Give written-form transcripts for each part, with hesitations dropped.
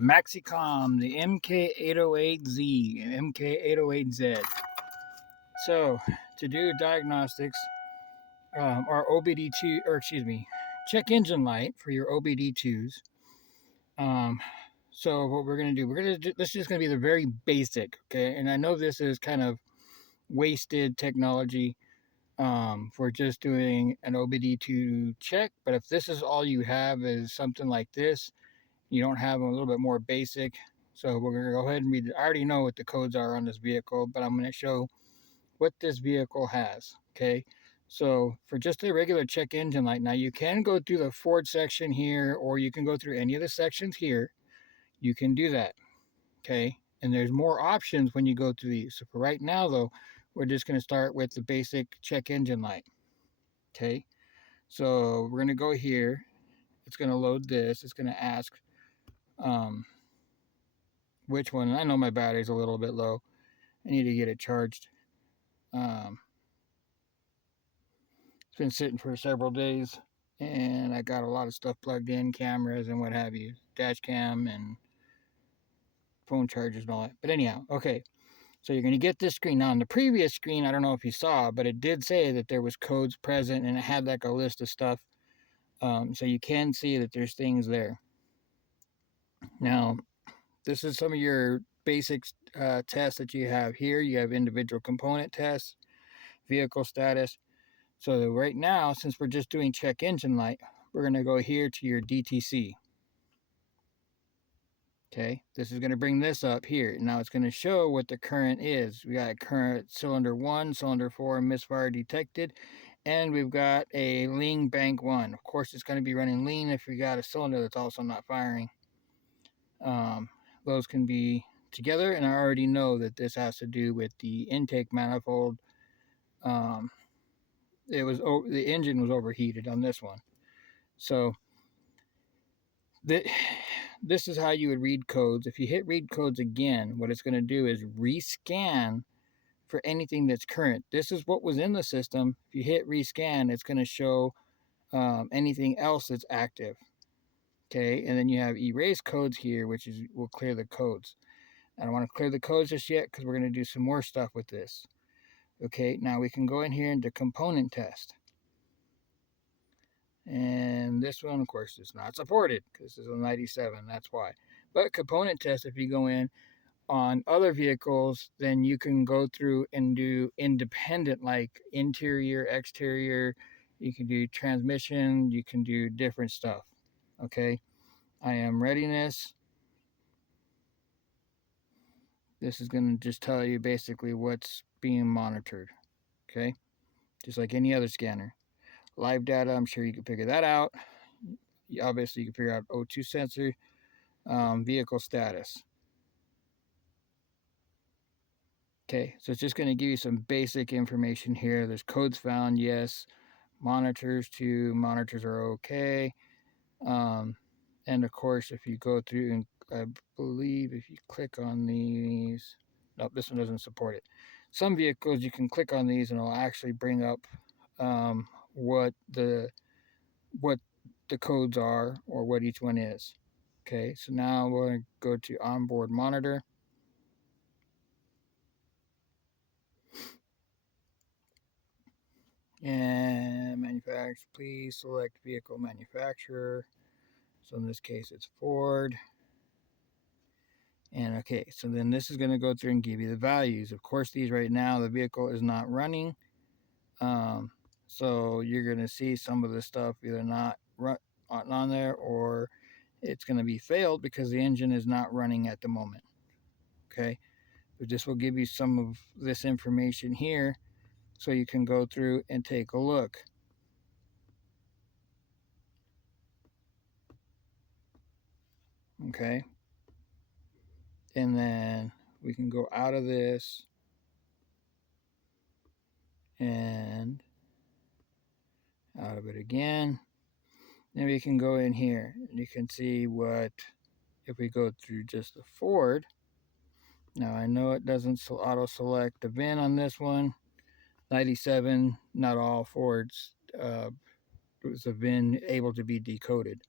Maxicom, the MK808Z, MK808Z. So, to do diagnostics, our OBD2, or excuse me, check engine light for your OBD2s. So what we're gonna do, this is just gonna be the very basic, okay? And I know this is kind of wasted technology for just doing an OBD2 check, but if this is all you have is something like this, you don't have a little bit more basic. So we're going to go ahead and read it. I already know what the codes are on this vehicle, but I'm going to show what this vehicle has. Okay. So for just a regular check engine light, now you can go through the Ford section here, or you can go through any of the sections here. You can do that. Okay. And there's more options when you go through these. So for right now, though, we're just going to start with the basic check engine light. Okay. So we're going to go here. It's going to load this. It's going to ask which one. I know my battery's a little bit low. I need to get it charged. It's been sitting for several days, and I got a lot of stuff plugged in, cameras and what have you, dash cam and phone chargers and all that. But anyhow, okay. So you're going to get this screen. Now on the previous screen, I don't know if you saw, but it did say that there was codes present, and it had like a list of stuff. So you can see that there's things there. Now, this is some of your basic tests that you have here. You have individual component tests, vehicle status. So right now, since we're just doing check engine light, we're going to go here to your DTC. Okay, this is going to bring this up here. Now it's going to show what the current is. We got current cylinder 1, cylinder 4 misfire detected, and we've got a lean bank 1. Of course, it's going to be running lean if we got a cylinder that's also not firing. Those can be together, and I already know that this has to do with the intake manifold. The engine was overheated on this one. So this is how you would read codes. If you hit read codes again, what it's going to do is rescan for anything that's current. This is what was in the system. If you hit rescan, it's going to show anything else that's active. Okay, and then you have erase codes here, which will clear the codes. I don't want to clear the codes just yet because we're going to do some more stuff with this. Okay, now we can go in here into component test. And this one, of course, is not supported because this is a 97. That's why. But component test, if you go in on other vehicles, then you can go through and do independent, like interior, exterior. You can do transmission. You can do different stuff. Okay. I am readiness. This is going to just tell you basically what's being monitored. Okay. Just like any other scanner. Live data, I'm sure you can figure that out. Obviously, you can figure out O2 sensor, vehicle status. Okay, so it's just going to give you some basic information here. There's codes found, yes. Monitors too, monitors are okay. And of course, if you go through and I believe if you click on these, nope, this one doesn't support it. Some vehicles you can click on these and it'll actually bring up what the codes are or what each one is. Okay, so now we're going to go to onboard monitor. And manufacturer, please select vehicle manufacturer. So in this case, it's Ford. And okay, so then this is going to go through and give you the values. Of course, these right now, the vehicle is not running. So you're going to see some of the stuff either not on there or it's going to be failed because the engine is not running at the moment. Okay, but this will give you some of this information here so you can go through and take a look. Okay, and then we can go out of this and out of it again. Then we can go in here and you can see what, if we go through just the Ford. Now I know it doesn't auto select the VIN on this one. 97, not all Fords was the VIN able to be decoded.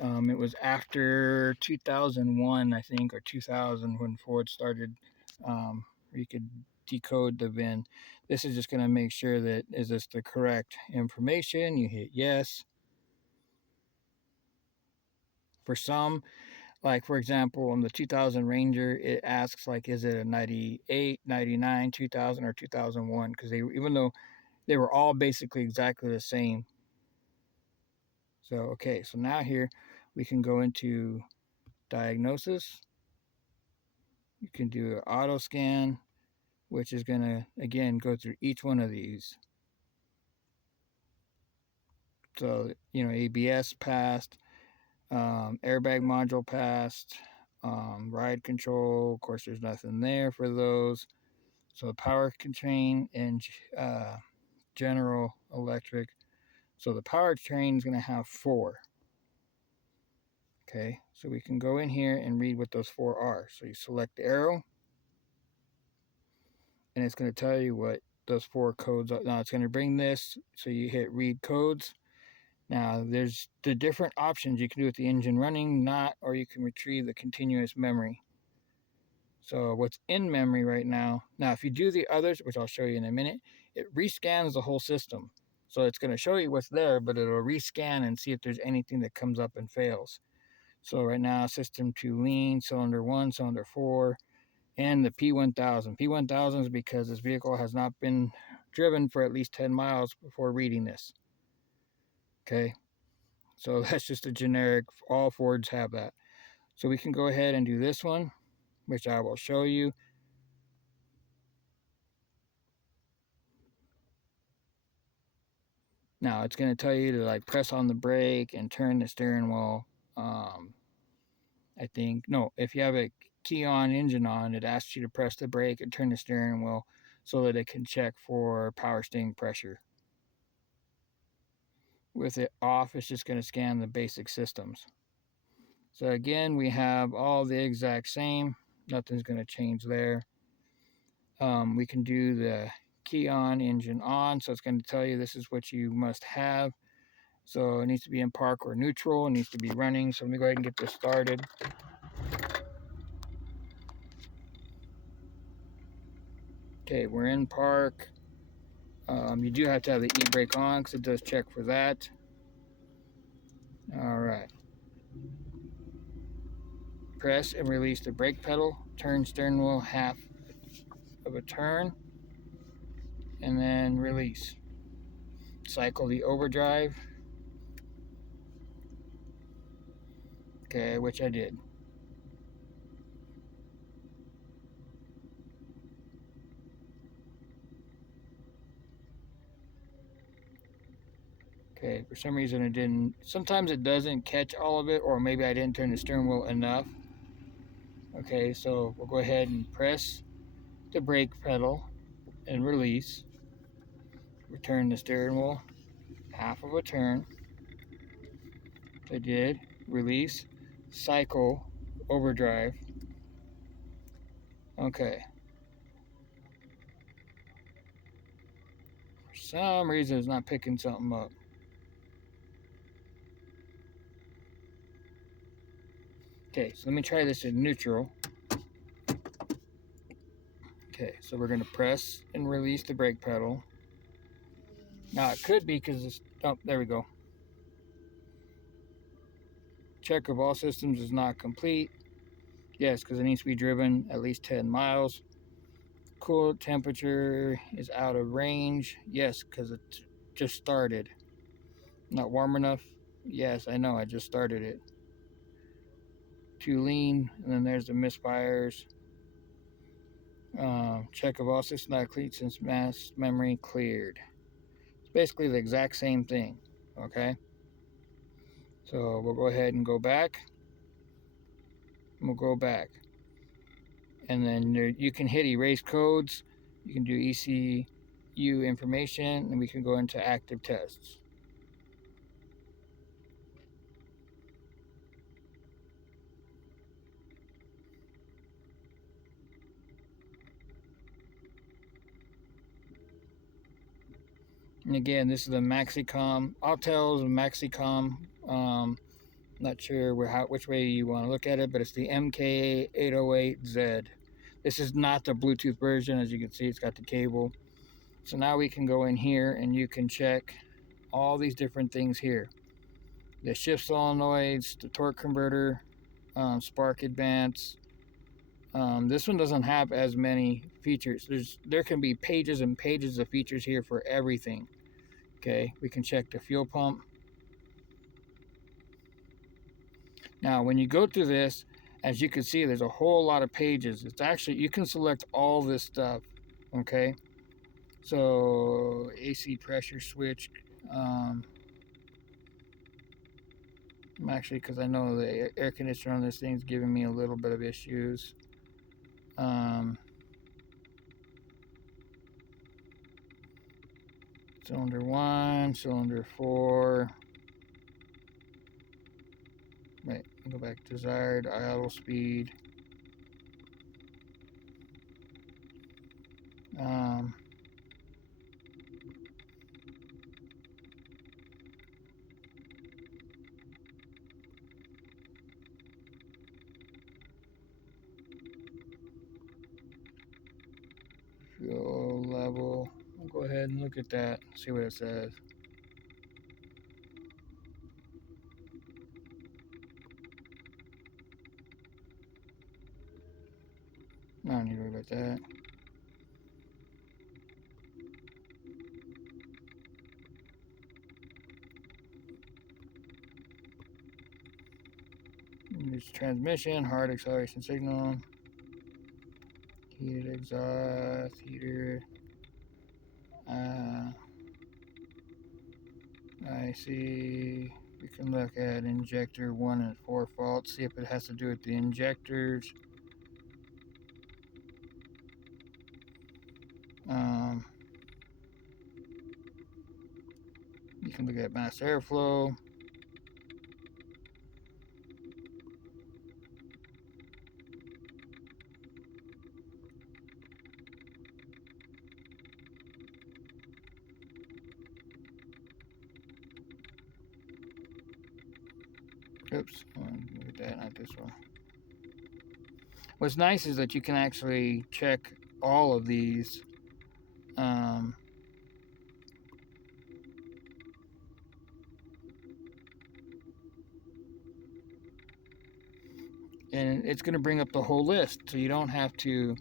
It was after 2001, I think, or 2000 when Ford started, where you could decode the VIN. This is just going to make sure that is this the correct information. You hit yes. For some, like for example, on the 2000 Ranger, it asks like, is it a 98, 99, 2000, or 2001? Because they, even though they were all basically exactly the same. So, okay, so now here we can go into diagnosis. You can do an auto scan, which is going to, again, go through each one of these. So, you know, ABS passed, airbag module passed, ride control. Of course, there's nothing there for those. So, the power train and General Electric. So, the powertrain is going to have 4. Okay, so we can go in here and read what those 4 are. So, you select the arrow, and it's going to tell you what those 4 codes are. Now, it's going to bring this, so you hit read codes. Now, there's the different options you can do with the engine running, not, or you can retrieve the continuous memory. So what's in memory right now, now if you do the others, which I'll show you in a minute, it rescans the whole system. So it's going to show you what's there, but it'll rescan and see if there's anything that comes up and fails. So right now, system 2 lean, cylinder 1, cylinder 4, and the P1000. P1000 is because this vehicle has not been driven for at least 10 miles before reading this. Okay. So that's just a generic, all Fords have that. So we can go ahead and do this one, which I will show you. Now it's going to tell you to like press on the brake and turn the steering wheel. I think, no, if you have a Keyon engine on, it asks you to press the brake and turn the steering wheel so that it can check for power steering pressure. With it off, it's just going to scan the basic systems. So again, we have all the exact same. Nothing's going to change there. We can do the Keyon engine on, so it's going to tell you this is what you must have. So it needs to be in park or neutral. It needs to be running. So let me go ahead and get this started. Okay, we're in park. You do have to have the e-brake on because it does check for that. All right. Press and release the brake pedal. Turn steering wheel half of a turn. And then release. Cycle the overdrive. Okay, which I did. Okay, for some reason it didn't. Sometimes it doesn't catch all of it, or maybe I didn't turn the steering wheel enough. Okay, so we'll go ahead and press the brake pedal and release. Return the steering wheel half of a turn. I did. Release. Cycle. Overdrive. Okay. For some reason it's not picking something up. Okay, so let me try this in neutral. Okay, so we're going to press and release the brake pedal. Now it could be because it's, oh, there we go. Check of all systems is not complete. Yes, because it needs to be driven at least 10 miles. Coolant temperature is out of range. Yes, because it just started. Not warm enough. Yes, I know, I just started it. Too lean, and then there's the misfires. Check of all systems not complete since mass memory cleared. It's basically the exact same thing. Okay, so we'll go ahead and go back. We'll go back, and then you can hit erase codes. You can do ECU information, and we can go into active tests. And again, this is the Maxicom, Autel's Maxicom Not sure which way you want to look at it, but it's the MK808Z. This is not the Bluetooth version. As you can see, it's got the cable. So now we can go in here and you can check all these different things here. The shift solenoids, the torque converter, spark advance. This one doesn't have as many features. There can be pages and pages of features here for everything. Okay, we can check the fuel pump. Now, when you go through this, as you can see, there's a whole lot of pages. It's actually, you can select all this stuff. Okay, so AC pressure switch. Actually, because I know the air conditioner on this thing is giving me a little bit of issues. Cylinder 1, cylinder 4. Wait, go back. Desired idle speed. Fuel level. We'll go ahead and look at that, see what it says. I don't need to worry about that. Use transmission, hard acceleration signal, heated exhaust, heater. I see. We can look at injector 1 and 4 faults, see if it has to do with the injectors. You can look at mass airflow. Oops, look at that, not this one. What's nice is that you can actually check all of these. And it's going to bring up the whole list, so you don't have to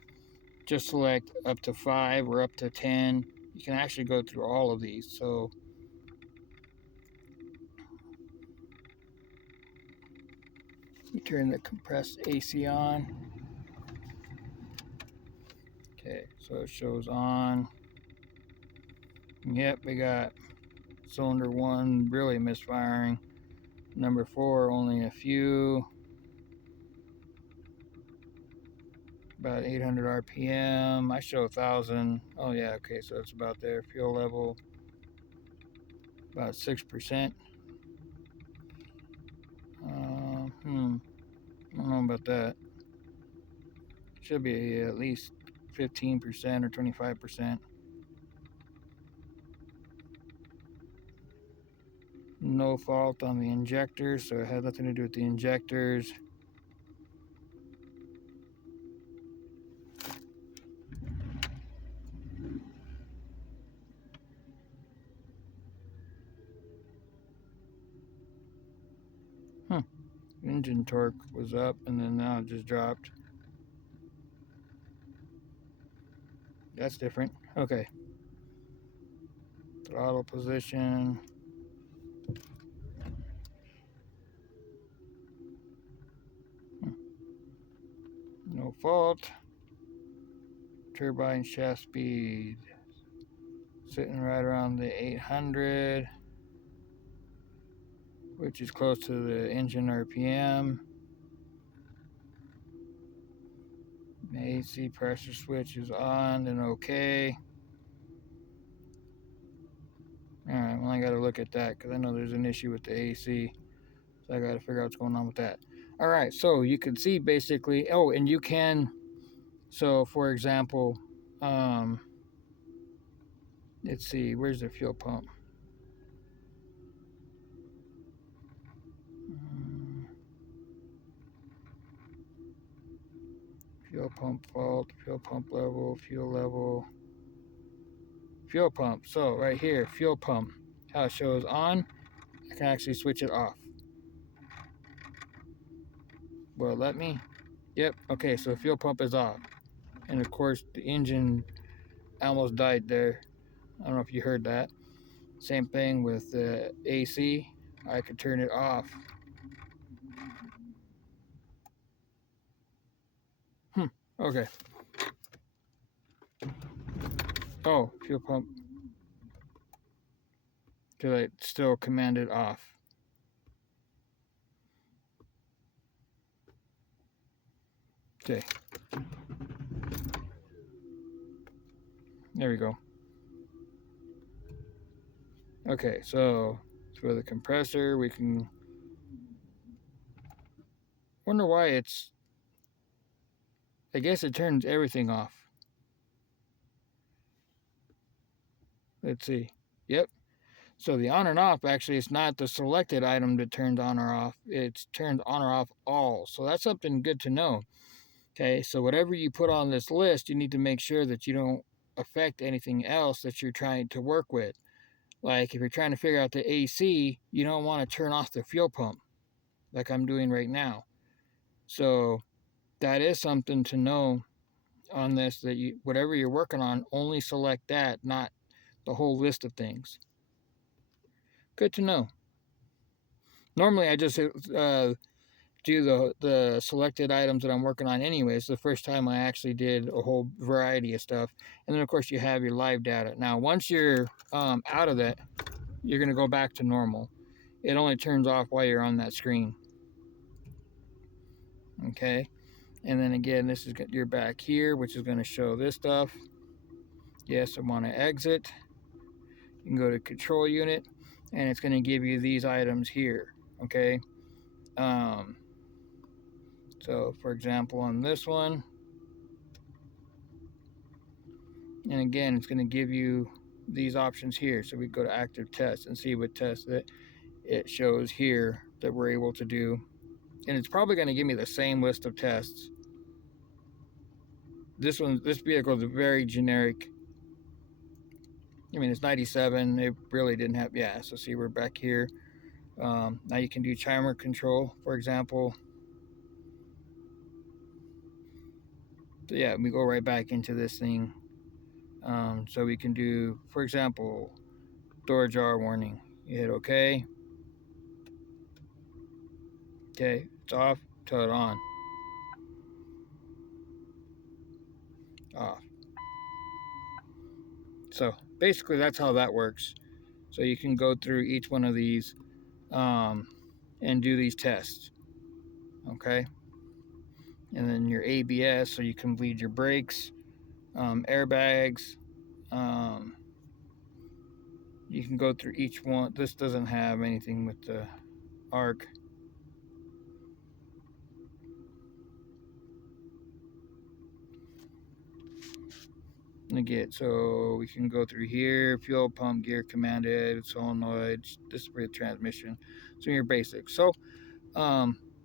just select up to 5 or up to 10. You can actually go through all of these. So you turn the compressed AC on. Okay, so it shows on. Yep, we got cylinder 1 really misfiring. Number 4 only a few. About 800 RPM. I show 1,000. Oh yeah, okay, so it's about there. Fuel level about 6%. I don't know about that. Should be at least 15% or 25%. No fault on the injectors, so it had nothing to do with the injectors. Engine torque was up and then now it just dropped. That's different. Okay. Throttle position. No fault. Turbine shaft speed. Sitting right around the 800, which is close to the engine RPM. The AC pressure switch is on and okay. Alright, well I gotta look at that because I know there's an issue with the AC. So I gotta figure out what's going on with that. Alright, so you can see basically, oh, and you can, so for example, let's see, where's the fuel pump? fuel pump fault, fuel pump level, fuel level, fuel pump. So right here, fuel pump, how it shows on, I can actually switch it off. Will it let me? Yep. Okay, so fuel pump is off. And of course, the engine almost died there. I don't know if you heard that. Same thing with the AC. I could turn it off. Okay. Oh, fuel pump. Because I still commanded off. Okay. There we go. Okay, so for the compressor, we can wonder why it's. I guess it turns everything off. Let's see. Yep. So the on and off actually is not the selected item that turns on or off. It's turned on or off all. So that's something good to know. Okay, so whatever you put on this list, you need to make sure that you don't affect anything else that you're trying to work with. Like if you're trying to figure out the AC, you don't want to turn off the fuel pump like I'm doing right now. So that is something to know on this, that you, whatever you're working on, only select that, not the whole list of things. Good to know. Normally I just do the selected items that I'm working on anyways. The first time I actually did a whole variety of stuff. And then of course you have your live data. Now once you're out of that, you're going to go back to normal. It only turns off while you're on that screen. Okay. And then again, this is, you're back here, which is going to show this stuff. Yes, I want to exit. You can go to control unit, and it's going to give you these items here. Okay. So for example, on this one, and again, it's going to give you these options here. So we go to active test and see what tests that it shows here that we're able to do. And it's probably going to give me the same list of tests. This vehicle is very generic. I mean, it's 97. It really didn't have, yeah. So see, we're back here. Now you can do timer control, for example. So yeah, we go right back into this thing. So we can do, for example, door jar warning. You hit OK. Okay, it's off. Tell it on. Off. So basically, that's how that works. So you can go through each one of these and do these tests. Okay. And then your ABS, so you can bleed your brakes, airbags. You can go through each one. This doesn't have anything with the arc. Again, so we can go through here, fuel pump, gear commanded, solenoid, this is for the transmission. So your basic. So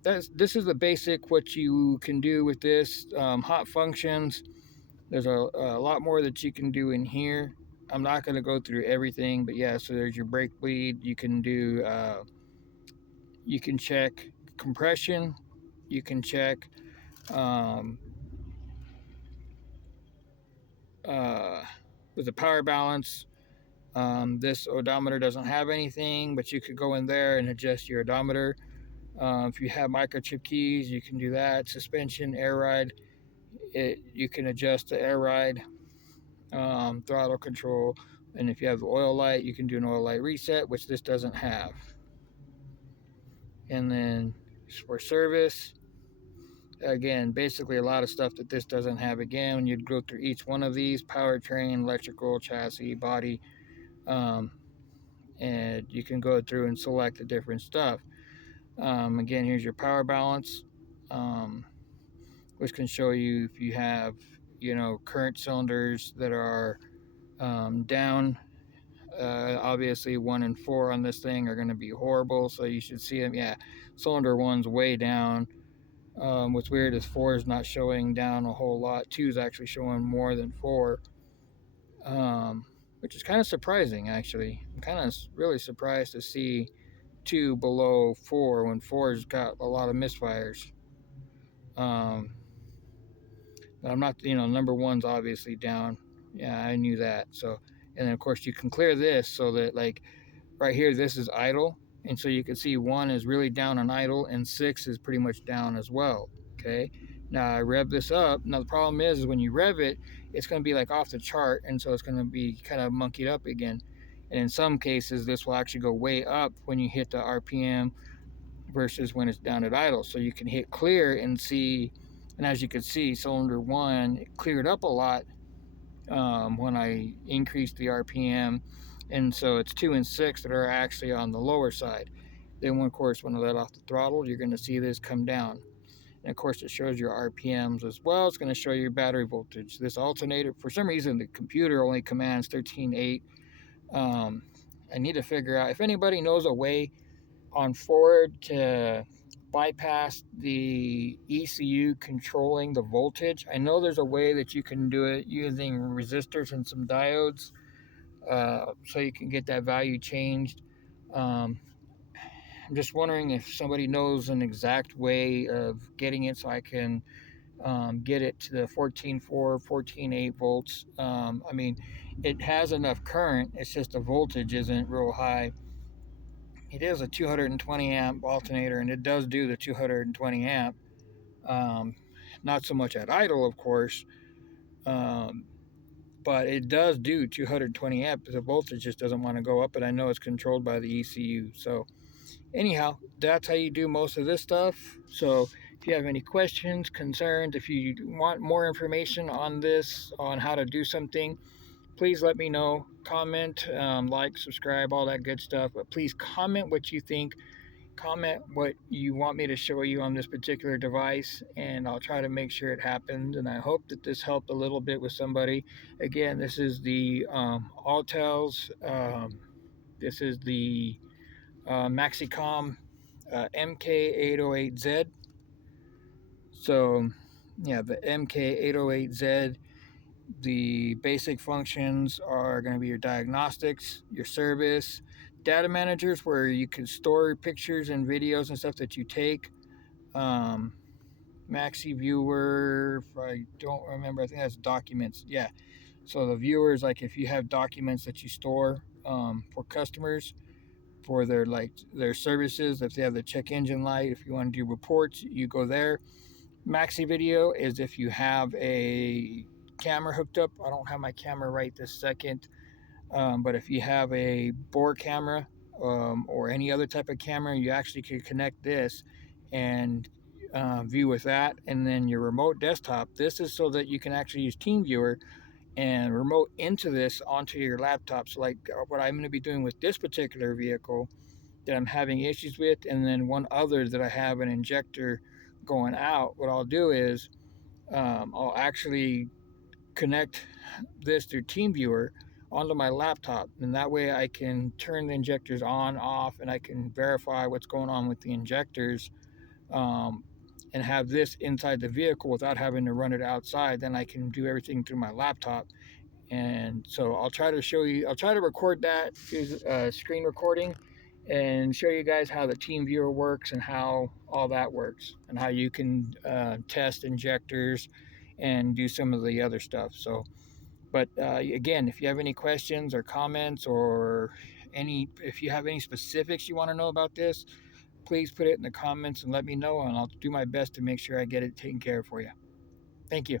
this is the basic what you can do with this. Hot functions. There's a lot more that you can do in here. I'm not going to go through everything, but yeah. So there's your brake bleed. You can do. You can check compression. You can check. With the power balance. This odometer doesn't have anything, but you could go in there and adjust your odometer. If you have microchip keys, you can do that. Suspension, air ride, you can adjust the air ride, throttle control, and if you have the oil light, you can do an oil light reset, which this doesn't have. And then for service, again, basically a lot of stuff that this doesn't have. Again, when you'd go through each one of these: powertrain, electrical, chassis, body. And you can go through and select the different stuff. Again, here's your power balance, which can show you if you have, current cylinders that are down. Obviously, 1 and 4 on this thing are going to be horrible, so you should see them. Yeah, cylinder 1's way down. What's weird is 4 is not showing down a whole lot. 2 is actually showing more than 4, um, which is kind of surprising, actually. I'm kind of really surprised to see 2 below 4 when 4's got a lot of misfires. Um, but I'm not, number 1's obviously down. Yeah, I knew that. So, and then of course you can clear this so that, like, right here, this is idle. And so you can see 1 is really down on idle and 6 is pretty much down as well. Okay. Now I rev this up. Now the problem is when you rev it, it's going to be like off the chart. And so it's going to be kind of monkeyed up again. And in some cases, this will actually go way up when you hit the RPM versus when it's down at idle. So you can hit clear and see, and as you can see, cylinder 1, it cleared up a lot when I increased the RPM. And so it's 2 and 6 that are actually on the lower side. Then, of course, when I let off the throttle, you're going to see this come down. And of course, it shows your RPMs as well. It's going to show your battery voltage. This alternator, for some reason, the computer only commands 13.8. I need to figure out if anybody knows a way on Ford to bypass the ECU controlling the voltage. I know there's a way that you can do it using resistors and some diodes, so you can get that value changed. Um, I'm just wondering if somebody knows an exact way of getting it so I can get it to the 14.4, 14.8 volts. I mean, it has enough current, it's just the voltage isn't real high. It is a 220 amp alternator, and it does do the 220 amp. Um, Not so much at idle, of course, um, but it does do 220 amp. The voltage just doesn't want to go up, and I know it's controlled by the ECU. So anyhow, that's how you do most of this stuff. So if you have any questions, concerns, if you want more information on this, on how to do something, please let me know. Comment, like, subscribe, all that good stuff. But please comment what you think. Comment what you want me to show you on this particular device, and I'll try to make sure it happens. And I hope that this helped a little bit with somebody. Again, this is the Autel's. This is the Maxicom MK808Z. So, yeah, the MK808Z. The basic functions are going to be your diagnostics, your service, data managers where you can store pictures and videos and stuff that you take. Maxi viewer, if I don't remember, I think that's documents. Yeah. So the viewers, like if you have documents that you store for customers for their services, if they have the check engine light, if you want to do reports, you go there. Maxi video is if you have a camera hooked up. I don't have my camera right this second, but if you have a bore camera or any other type of camera, you actually could connect this and view with that. And then your remote desktop, this is so that you can actually use TeamViewer and remote into this onto your laptop. So like what I'm going to be doing with this particular vehicle that I'm having issues with, and then one other that I have an injector going out, what I'll do is I'll actually connect this through TeamViewer onto my laptop, and that way I can turn the injectors on, off, and I can verify what's going on with the injectors, um, and have this inside the vehicle without having to run it outside. Then I can do everything through my laptop. And so I'll try to record that, use screen recording, and show you guys how the TeamViewer works and how all that works, and how you can test injectors and do some of the other stuff. So, but again, if you have any questions or comments, or if you have any specifics you want to know about this, please put it in the comments and let me know, and I'll do my best to make sure I get it taken care of for you. Thank you.